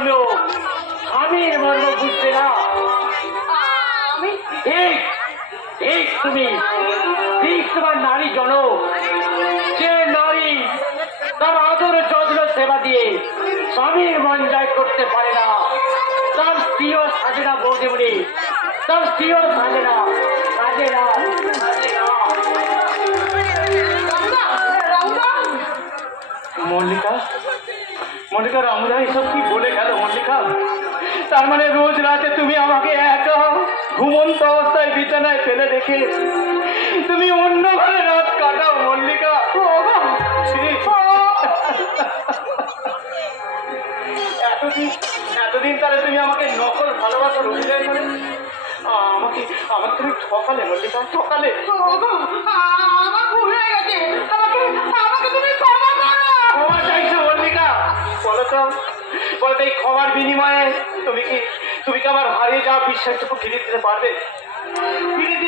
মর্ম, স্বামীর মর্ম বুঝবে না। ঠিক ঠিক তুমি ঠিক তোমার নারী জনক, যে নারী তার আদর যত্ন সেবা দিয়ে স্বামীর মন জয় করতে পারে না, তার স্ত্রীও সাজে না। বৌদেবনী, তার স্ত্রীও সাজে না, সাজে না, সাজে না। মল্লিকা, মল্লিকা, রামদা এসব কি বলে গেল মল্লিকা? তার মানে রোজ রাতে তুমি আমাকে একা ঘুমন্ত অবস্থায় বিছানায় ফেলে রেখে তুমি অন্য ঘরে রাত কাটাও মল্লিকা? এতদিন তাহলে তুমি আমাকে নকল ভালোবাসার অভিনয় করে আমাকে আমাকে তুমি ঠকালে মল্লিকা, ঠকালে। আমার ভুল হয়ে গেছে, আমাকে তুমি ক্ষমা করো। ক্ষমা চাইছো মল্লিকা? বলো তো, বলো তো এই ক্ষমার বিনিময়ে তুমি কি আমার হারিয়ে যাওয়া বিশ্বাসটুকু ফিরিয়ে দিতে পারবে? ফিরিয়ে